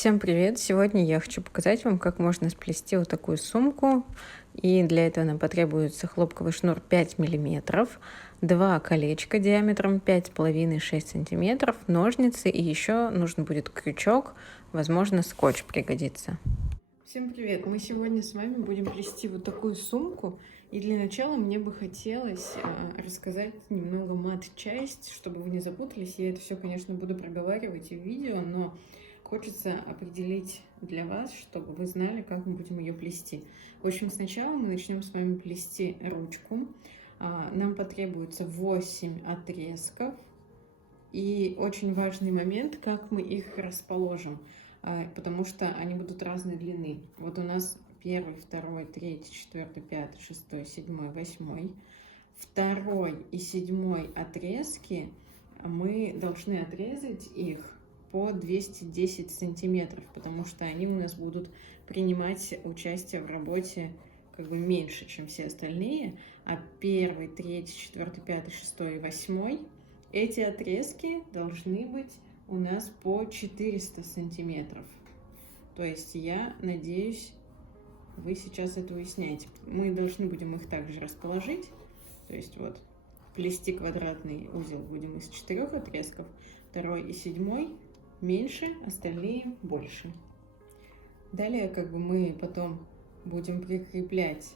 Всем привет! Сегодня я хочу показать вам, как можно сплести вот такую сумку. И для этого нам потребуется хлопковый шнур 5 миллиметров, два колечка диаметром 5,5-6 сантиметров, ножницы и еще нужен будет крючок, возможно, скотч пригодится. Всем привет! Мы сегодня с вами будем плести вот такую сумку. И для начала мне бы хотелось рассказать немного мат-часть, чтобы вы не запутались. Я это все, конечно, буду проговаривать и в видео, но хочется определить для вас, чтобы вы знали, как мы будем ее плести. В общем, сначала мы начнем с вами плести ручку. Нам потребуется 8 отрезков. И очень важный момент, как мы их расположим, потому что они будут разной длины. Вот у нас 1, 2, 3, 4, 5, 6, 7, 8. 2 и 7 отрезки мы должны отрезать их по 210 сантиметров, потому что они у нас будут принимать участие в работе как бы меньше, чем все остальные. А 1, 3, 4, 5, 6 и 8 эти отрезки должны быть у нас по 400 сантиметров. То есть я надеюсь, вы сейчас это уясняете. Мы должны будем их также расположить. То есть вот плести квадратный узел будем из 4 отрезков, 2 и 7 меньше, остальные больше. Далее как бы мы потом будем прикреплять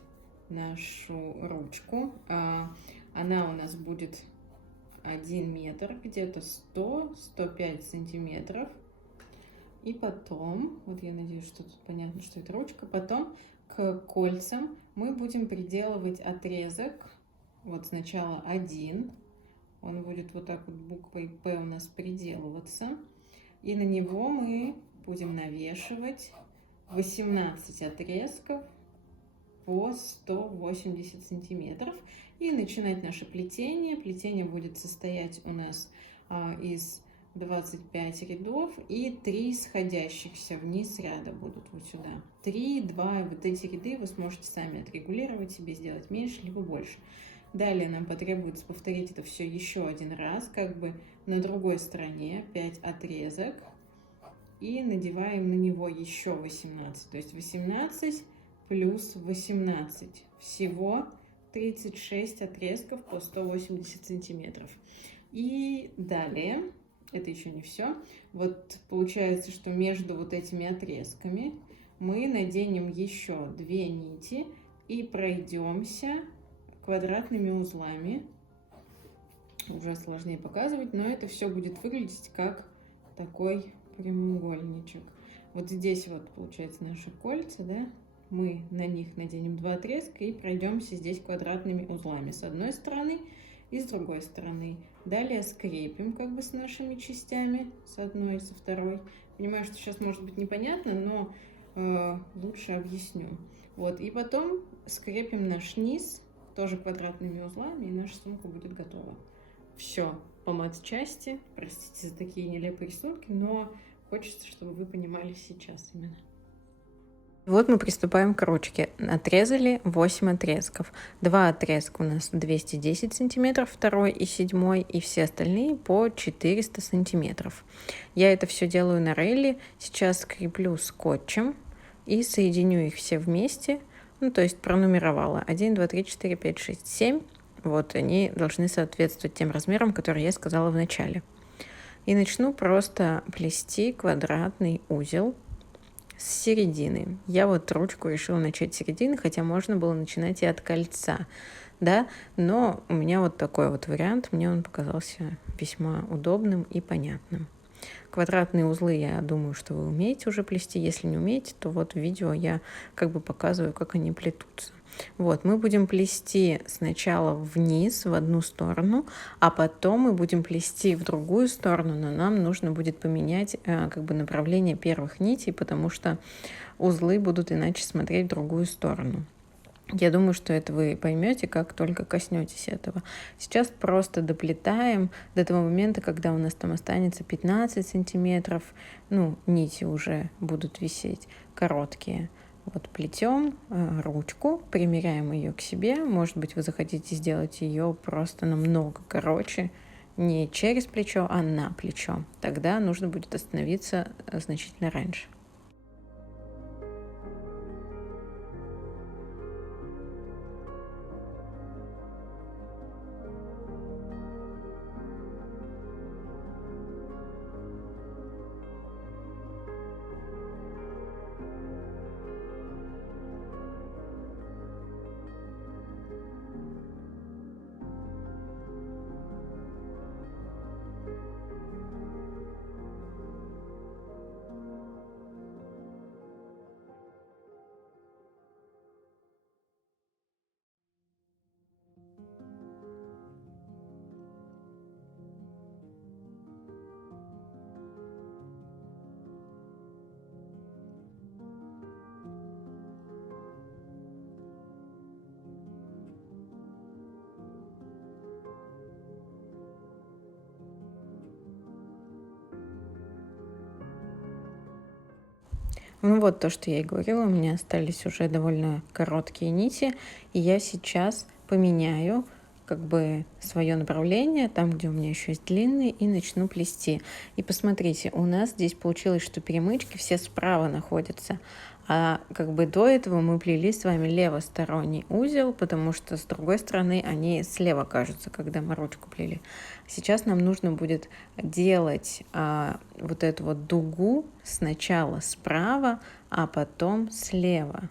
нашу ручку. Она у нас будет 1 метр, где-то 100-105 сантиметров. И потом, вот я надеюсь, что тут понятно, что это ручка. Потом к кольцам мы будем приделывать отрезок. Вот сначала 1. Он будет вот так вот буквой П у нас приделываться. И на него мы будем навешивать 18 отрезков по 180 сантиметров. И начинать наше плетение. Плетение будет состоять у нас из 25 рядов и 3 сходящихся вниз ряда будут вот сюда. 3, 2, вот эти ряды вы сможете сами отрегулировать себе, сделать меньше либо больше. Далее нам потребуется повторить это все еще один раз, как бы на другой стороне 5 отрезок. И надеваем на него еще 18. То есть 18 плюс 18. Всего 36 отрезков по 180 сантиметров. И далее, это еще не все. Вот получается, что между вот этими отрезками мы наденем еще 2 нити и пройдемся квадратными узлами. Уже сложнее показывать, но это все будет выглядеть как такой прямоугольничек. Вот здесь вот получается наши кольца, да? Мы на них наденем 2 отрезка и пройдемся здесь квадратными узлами с одной стороны и с другой стороны. Далее скрепим как бы с нашими частями, с одной и со второй. Понимаю, что сейчас может быть непонятно, но лучше объясню. Вот, и потом скрепим наш низ тоже квадратными узлами, и наша сумка будет готова. Все по мат-части. Простите за такие нелепые рисунки, но хочется, чтобы вы понимали сейчас именно. Вот мы приступаем к ручке. Отрезали 8 отрезков. 2 отрезка у нас 210 сантиметров, 2 и 7, и все остальные по 400 сантиметров. Я это все делаю на рейли. Сейчас скреплю скотчем и соединю их все вместе. Ну, то есть пронумеровала 1, 2, 3, 4, 5, 6, 7. Вот они должны соответствовать тем размерам, которые я сказала в начале. И начну просто плести квадратный узел с середины. Я вот ручку решила начать с середины, хотя можно было начинать и от кольца, да, но у меня вот такой вот вариант, мне он показался весьма удобным и понятным. Квадратные узлы, я думаю, что вы умеете уже плести. Если не умеете, то вот в видео я как бы показываю, как они плетутся. Вот, мы будем плести сначала вниз в одну сторону, а потом мы будем плести в другую сторону, но нам нужно будет поменять как бы направление первых нитей, потому что узлы будут иначе смотреть в другую сторону. Я думаю, что это вы поймете, как только коснетесь этого. Сейчас просто доплетаем до того момента, когда у нас там останется 15 сантиметров. Ну, нити уже будут висеть короткие. Вот плетем ручку, примеряем ее к себе. Может быть, вы захотите сделать ее просто намного короче, не через плечо, а на плечо. Тогда нужно будет остановиться значительно раньше. Ну вот то, что я и говорила, у меня остались уже довольно короткие нити, и я сейчас поменяю как бы свое направление, там, где у меня еще есть длинные, и начну плести. И посмотрите, у нас здесь получилось, что перемычки все справа находятся, а как бы до этого мы плели с вами левосторонний узел, потому что с другой стороны они слева кажутся, когда мы ручку плели. Сейчас нам нужно будет делать вот эту вот дугу сначала справа, а потом слева.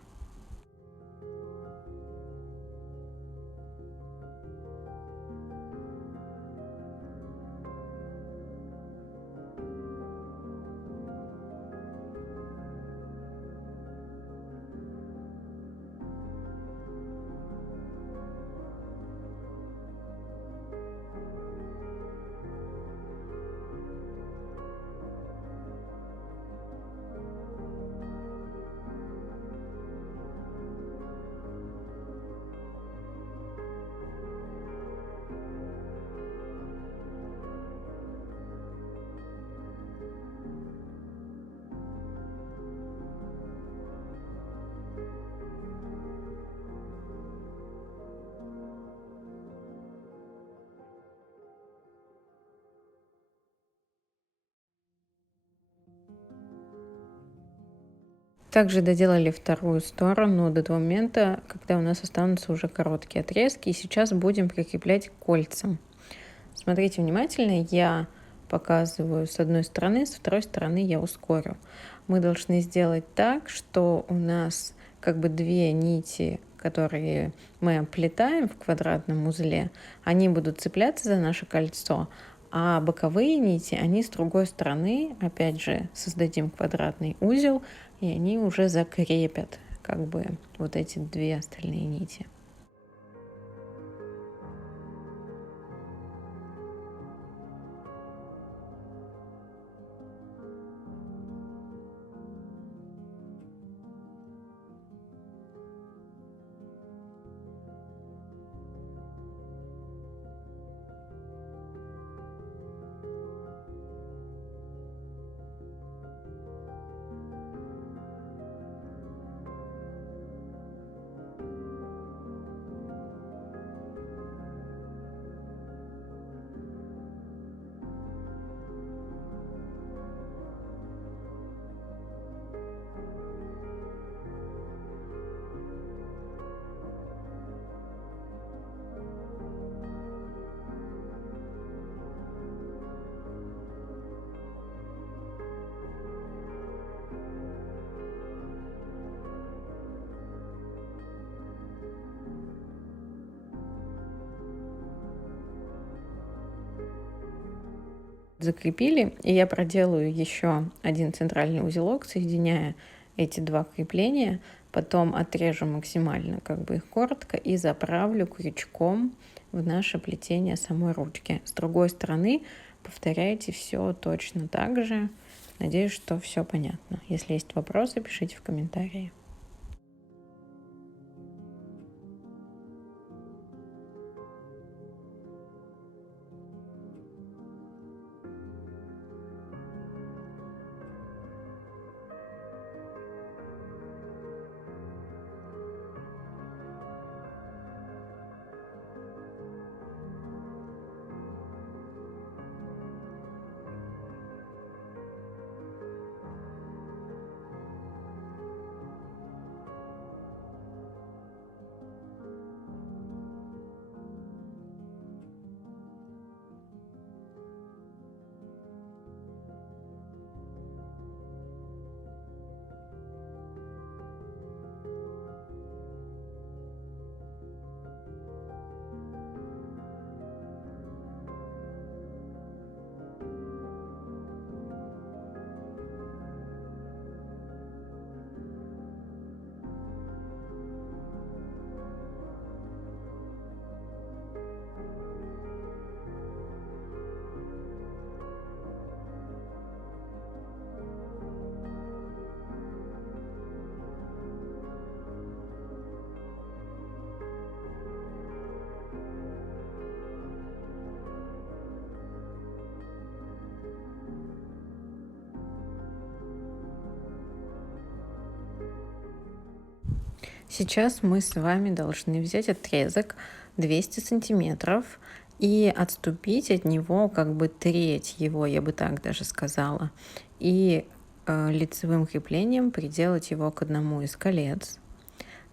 Также доделали вторую сторону до того момента, когда у нас останутся уже короткие отрезки. И сейчас будем прикреплять к кольцам. Смотрите внимательно, я показываю с одной стороны, с второй стороны я ускорю. Мы должны сделать так, что у нас как бы две нити, которые мы оплетаем в квадратном узле, они будут цепляться за наше кольцо, а боковые нити, они с другой стороны, опять же, создадим квадратный узел, и они уже закрепят как бы вот эти две остальные нити. Закрепили, и я проделаю еще один центральный узелок, соединяя эти два крепления, потом отрежу максимально как бы их коротко и заправлю крючком в наше плетение самой ручки. С другой стороны повторяйте все точно так же. Надеюсь, что все понятно. Если есть вопросы, пишите в комментарии. Сейчас мы с вами должны взять отрезок 200 сантиметров и отступить от него как бы треть его, я бы так даже сказала. И лицевым креплением приделать его к одному из колец.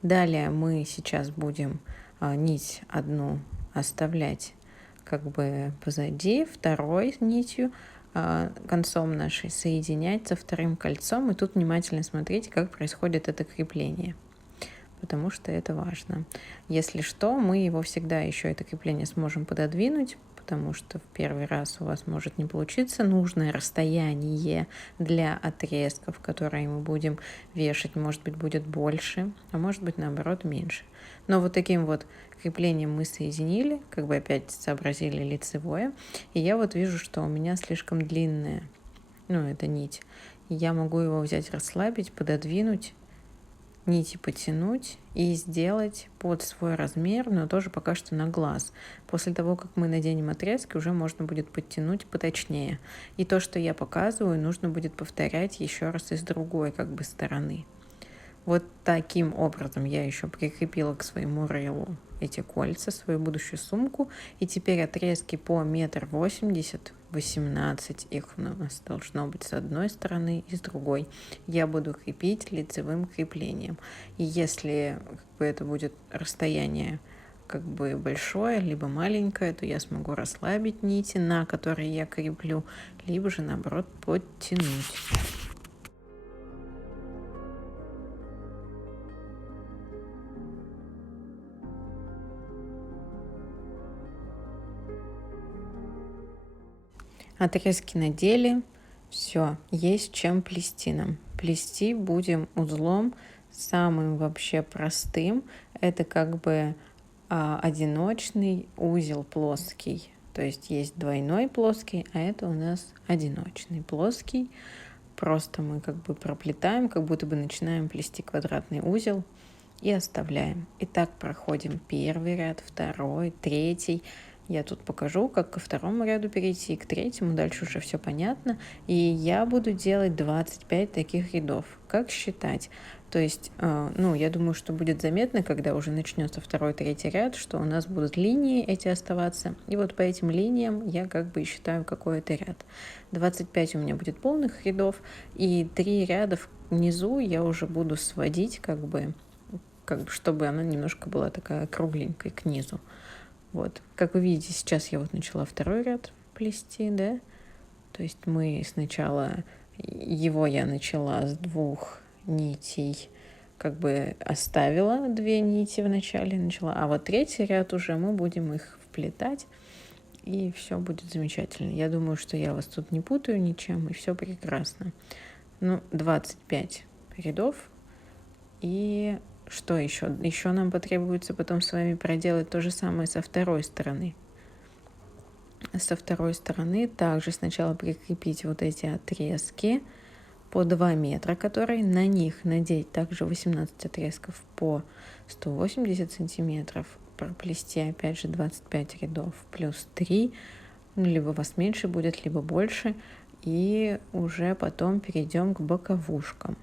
Далее мы сейчас будем нить одну оставлять как бы позади, второй нитью концом нашей соединять со вторым кольцом. И тут внимательно смотрите, как происходит это крепление, потому что это важно. Если что, мы его всегда еще это крепление сможем пододвинуть, потому что в первый раз у вас может не получиться нужное расстояние для отрезков, которые мы будем вешать, может быть, будет больше, а может быть, наоборот, меньше. Но вот таким вот креплением мы соединили, как бы опять сообразили лицевое, и я вот вижу, что у меня слишком длинная, эта нить. И я могу его взять, расслабить, пододвинуть, нити потянуть и сделать под свой размер, но тоже пока что на глаз. После того, как мы наденем отрезки, уже можно будет подтянуть поточнее. И то, что я показываю, нужно будет повторять еще раз и с другой как бы стороны. Вот таким образом я еще прикрепила к своему рейлу эти кольца, свою будущую сумку. И теперь отрезки по 1,80 м, 18 их у нас должно быть с одной стороны и с другой. Я буду крепить лицевым креплением. И если это будет расстояние как бы большое, либо маленькое, то я смогу расслабить нити, на которые я креплю, либо же наоборот подтянуть. Отрезки надели, все, есть чем плести нам. Плести будем узлом самым вообще простым. Это как бы одиночный узел плоский. То есть есть двойной плоский, а это у нас одиночный плоский. Просто мы как бы проплетаем, как будто бы начинаем плести квадратный узел и оставляем. И так проходим первый ряд, второй, третий. Я тут покажу, как ко второму ряду перейти, к третьему, дальше уже все понятно. И я буду делать 25 таких рядов. Как считать? То есть, я думаю, что будет заметно, когда уже начнется второй, третий ряд, что у нас будут линии эти оставаться. И вот по этим линиям я как бы считаю, какой это ряд. 25 у меня будет полных рядов, и 3 ряда внизу я уже буду сводить как бы чтобы она немножко была такая кругленькой к низу. Вот. Как вы видите, сейчас я вот начала второй ряд плести, да? То есть мы сначала, я начала с 2 нитей, как бы оставила 2 нити в начале, начала, а вот третий ряд уже мы будем их вплетать, и все будет замечательно. Я думаю, что я вас тут не путаю ничем, и все прекрасно. 25 рядов, и что еще? Еще нам потребуется потом с вами проделать то же самое со второй стороны. Со второй стороны также сначала прикрепить вот эти отрезки по 2 метра, которые на них надеть также 18 отрезков по 180 сантиметров, проплести опять же 25 рядов плюс 3, либо у вас меньше будет, либо больше, и уже потом перейдем к боковушкам.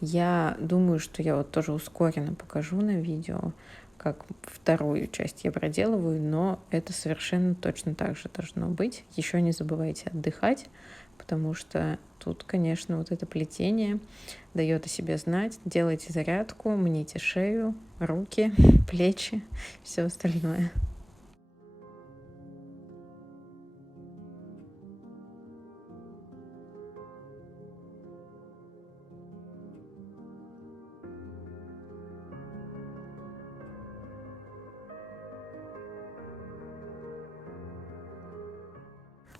Я думаю, что я вот тоже ускоренно покажу на видео, как вторую часть я проделываю, но это совершенно точно так же должно быть. Еще не забывайте отдыхать, потому что тут, конечно, вот это плетение дает о себе знать. Делайте зарядку, мните шею, руки, плечи, все остальное.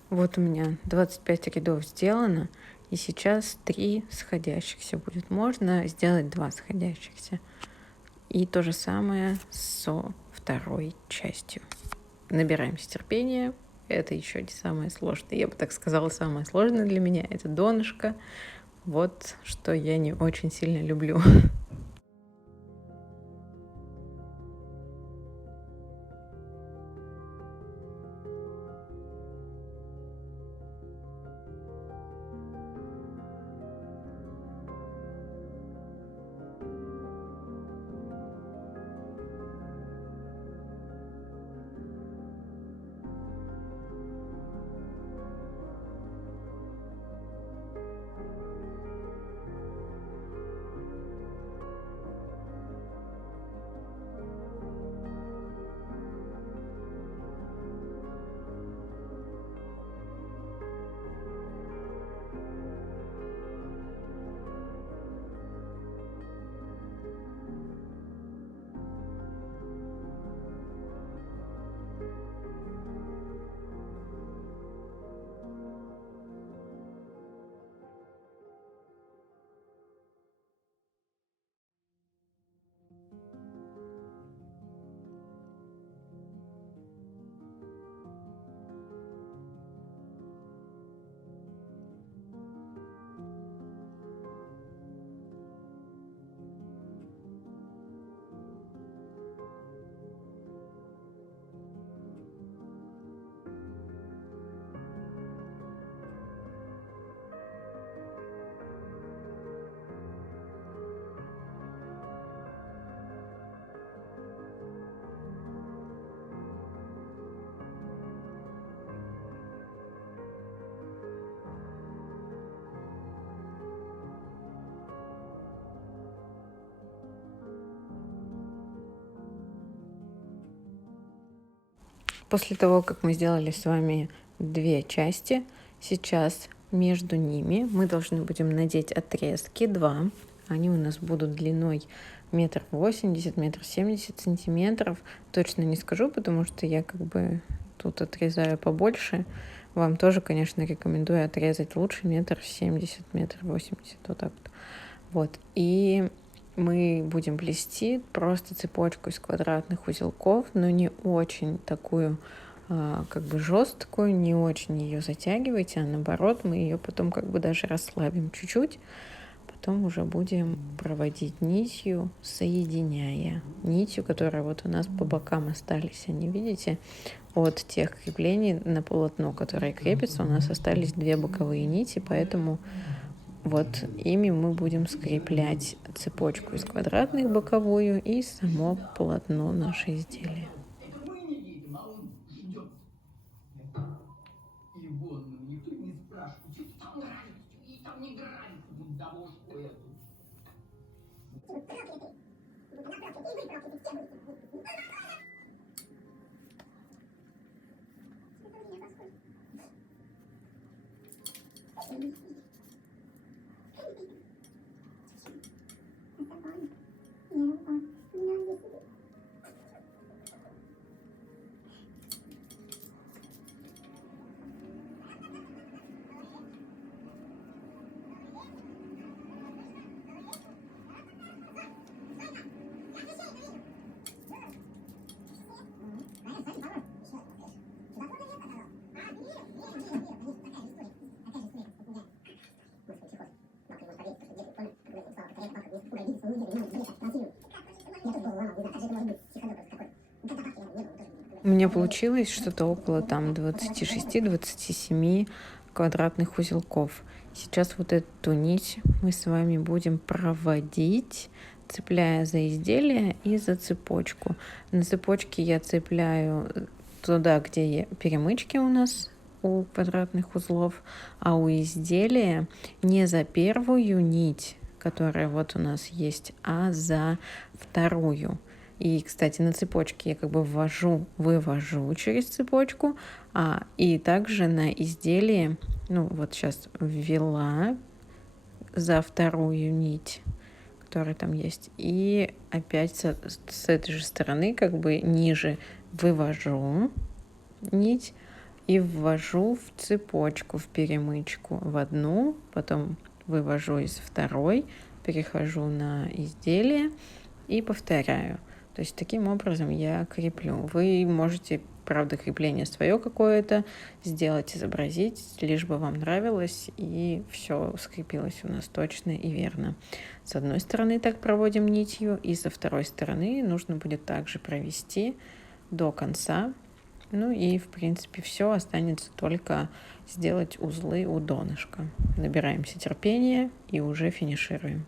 Вот у меня 25 рядов сделано, и сейчас 3 сходящихся будет. Можно сделать 2 сходящихся. И то же самое со второй частью. Набираемся терпения. Это еще не самое сложное. Я бы так сказала, самое сложное для меня — это донышко. Вот что я не очень сильно люблю. После того, как мы сделали с вами две части, сейчас между ними мы должны будем надеть отрезки два. Они у нас будут длиной 1,80 м, 1,70 м сантиметров. Точно не скажу, потому что я как бы тут отрезаю побольше. Вам тоже, конечно, рекомендую отрезать лучше 1,70 м, 1,80 м, вот так вот. Вот. И мы будем плести просто цепочку из квадратных узелков, но не очень такую как бы жесткую, не очень ее затягивайте, а наоборот мы ее потом как бы даже расслабим чуть-чуть. Потом уже будем проводить нитью, соединяя нитью, которая вот у нас по бокам остались. Они, видите, от тех креплений на полотно, которое крепится, у нас остались две боковые нити, поэтому вот ими мы будем скреплять цепочку из квадратных боковую и само полотно наше изделие. Это мы не видим, а он ждет. И вон, никто не спрашивает, что там нравится, что ей там не нравится, бунтовушку эту. У меня получилось что-то около там 26-27 квадратных узелков. Сейчас вот эту нить мы с вами будем проводить, цепляя за изделие и за цепочку. На цепочке я цепляю туда, где перемычки у нас у квадратных узлов, а у изделия не за первую нить, которая вот у нас есть, а за вторую. И, кстати, на цепочке я как бы ввожу, вывожу через цепочку, и также на изделии, ну вот сейчас ввела за вторую нить, которая там есть, и опять с этой же стороны как бы ниже вывожу нить и ввожу в цепочку, в перемычку в одну, потом вывожу из второй, перехожу на изделие и повторяю. То есть таким образом я креплю. Вы можете, правда, крепление свое какое-то сделать, изобразить, лишь бы вам нравилось, и все скрепилось у нас точно и верно. С одной стороны так проводим нитью, и со второй стороны нужно будет также провести до конца. Ну и, в принципе, все, останется только сделать узлы у донышка. Набираемся терпения и уже финишируем.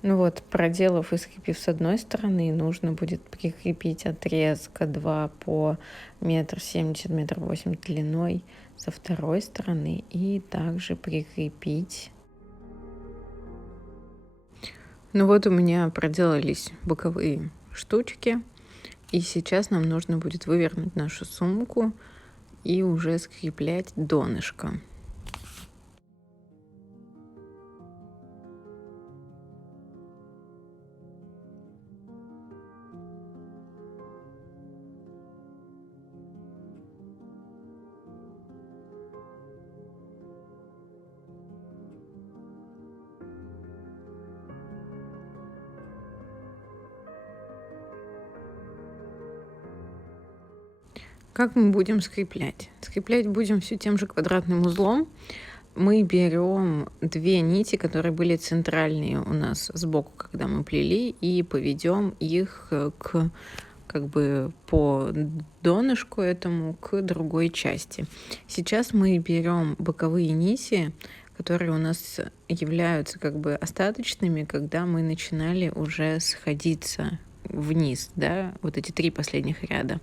Ну вот, проделав и скрепив с одной стороны, нужно будет прикрепить отрезка 2 по 1,70 м, 1,80 м длиной со второй стороны и также прикрепить. Ну вот у меня проделались боковые штучки, и сейчас нам нужно будет вывернуть нашу сумку и уже скреплять донышко. Как мы будем скреплять? Скреплять будем все тем же квадратным узлом. Мы берем 2 нити, которые были центральные у нас сбоку, когда мы плели, и поведем их к как бы по донышку этому к другой части. Сейчас мы берем боковые нити, которые у нас являются как бы остаточными, когда мы начинали уже сходиться вниз, да, вот эти 3 последних ряда.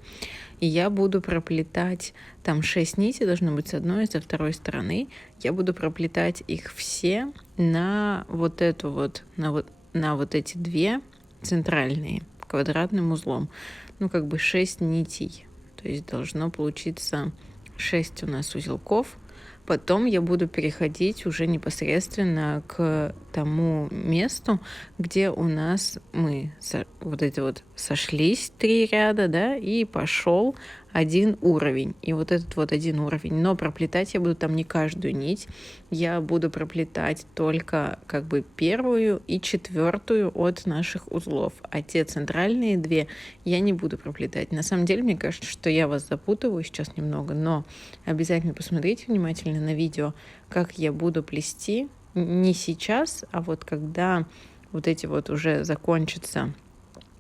И я буду проплетать, там 6 нитей должно быть с одной и со второй стороны. Я буду проплетать их все на вот эту вот, на вот эти 2 центральные квадратным узлом. Ну, как бы 6 нитей. То есть должно получиться 6 у нас узелков. Потом я буду переходить уже непосредственно к тому месту, где у нас мы вот эти вот сошлись 3 ряда, да, и пошел один уровень. И вот этот вот один уровень. Но проплетать я буду там не каждую нить. Я буду проплетать только как бы 1 и 4 от наших узлов. А те центральные 2 я не буду проплетать. На самом деле, мне кажется, что я вас запутываю сейчас немного, но обязательно посмотрите внимательно на видео, как я буду плести. Не сейчас, а вот когда вот эти вот уже закончатся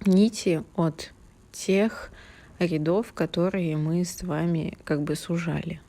нити от тех рядов, которые мы с вами как бы сужали.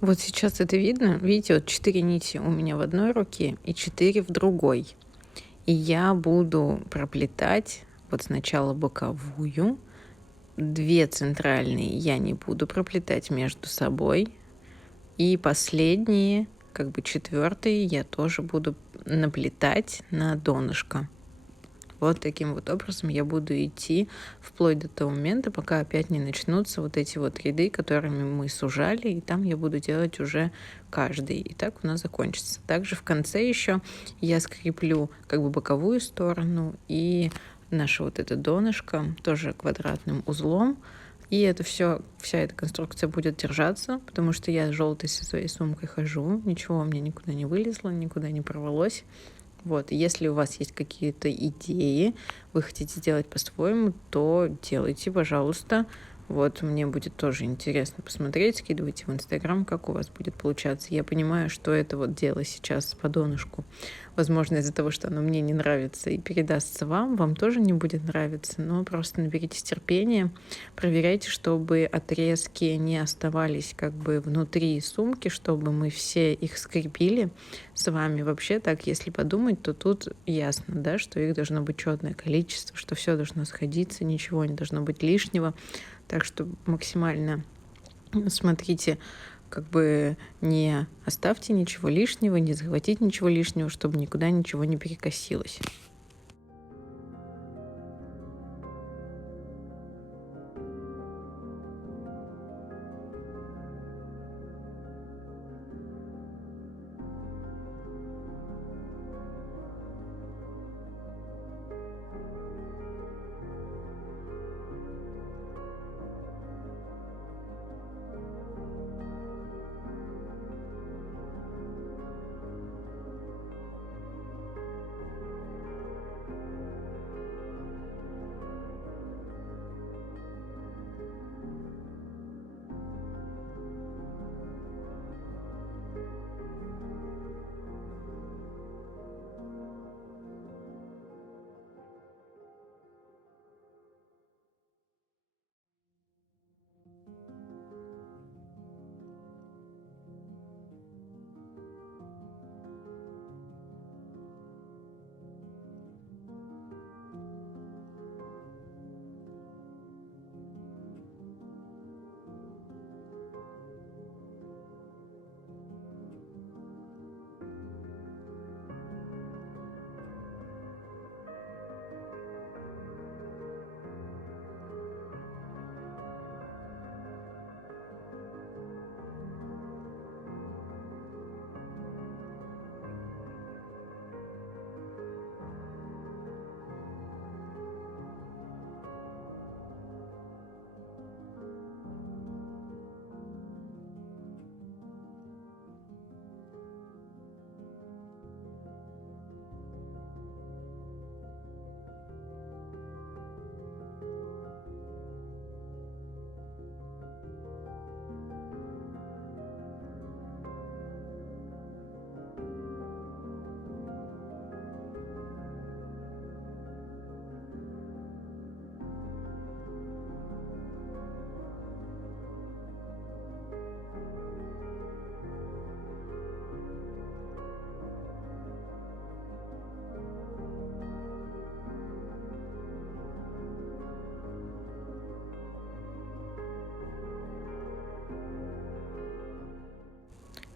Вот сейчас это видно. Видите, вот 4 нити у меня в одной руке и 4 в другой. И я буду проплетать вот сначала боковую, 2 центральные я не буду проплетать между собой. И последние, как бы 4 я тоже буду наплетать на донышко. Вот таким вот образом я буду идти вплоть до того момента, пока опять не начнутся вот эти вот ряды, которыми мы сужали, и там я буду делать уже каждый. И так у нас закончится. Также в конце еще я скреплю как бы боковую сторону и наше вот это донышко тоже квадратным узлом. И это все, вся эта конструкция будет держаться, потому что я с желтой со своей сумкой хожу, ничего у меня никуда не вылезло, никуда не порвалось. Вот, и если у вас есть какие-то идеи, вы хотите сделать по-своему, то делайте, пожалуйста. Вот, мне будет тоже интересно посмотреть, скидывайте в Инстаграм, как у вас будет получаться. Я понимаю, что это вот дело сейчас по донышку. Возможно, из-за того, что оно мне не нравится и передастся вам, вам тоже не будет нравиться, но просто наберитесь терпения, проверяйте, чтобы отрезки не оставались как бы внутри сумки, чтобы мы все их скрепили с вами. Вообще так, если подумать, то тут ясно, да, что их должно быть четное количество, что все должно сходиться, ничего не должно быть лишнего. Так что максимально Смотрите, как бы не оставьте ничего лишнего, не захватите ничего лишнего, чтобы никуда ничего не перекосилось.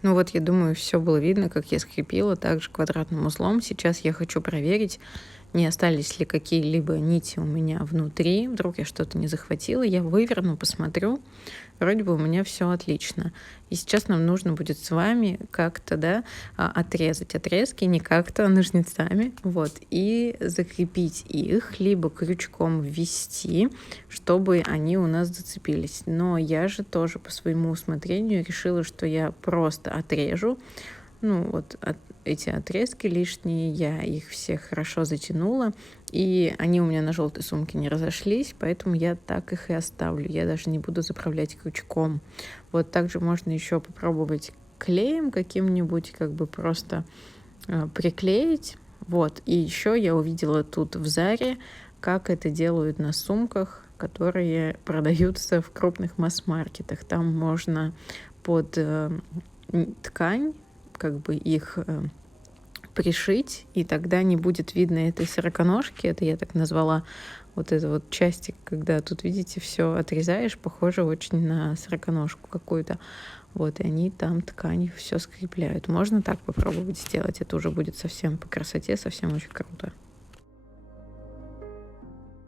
Ну вот, я думаю, все было видно, как я скрепила также квадратным узлом. Сейчас я хочу проверить, не остались ли какие-либо нити у меня внутри. Вдруг я что-то не захватила. Я выверну, посмотрю. Вроде бы у меня все отлично. И сейчас нам нужно будет с вами как-то, да, отрезать отрезки, не как-то ножницами, вот, и закрепить их, либо крючком ввести, чтобы они у нас зацепились. Но я же тоже по своему усмотрению решила, что я просто отрежу. Ну вот эти отрезки лишние, я их все хорошо затянула, и они у меня на желтой сумке не разошлись, поэтому я так их и оставлю. Я даже не буду заправлять крючком. Вот также можно еще попробовать клеем каким-нибудь, как бы просто приклеить. Вот. И еще я увидела тут в Заре, как это делают на сумках, которые продаются в крупных масс-маркетах. Там можно под ткань как бы их пришить, и тогда не будет видно этой сороконожки, это я так назвала, вот эту вот части, когда тут, видите, все отрезаешь, похоже очень на сороконожку какую-то. Вот, и они там ткань все скрепляют. Можно так попробовать сделать, это уже будет совсем по красоте, совсем очень круто.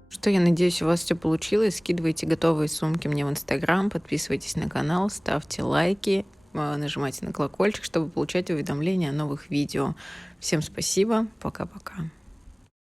Что, я надеюсь, у вас все получилось. Скидывайте готовые сумки мне в Инстаграм, подписывайтесь на канал, ставьте лайки, нажимайте на колокольчик, чтобы получать уведомления о новых видео. Всем спасибо, пока-пока.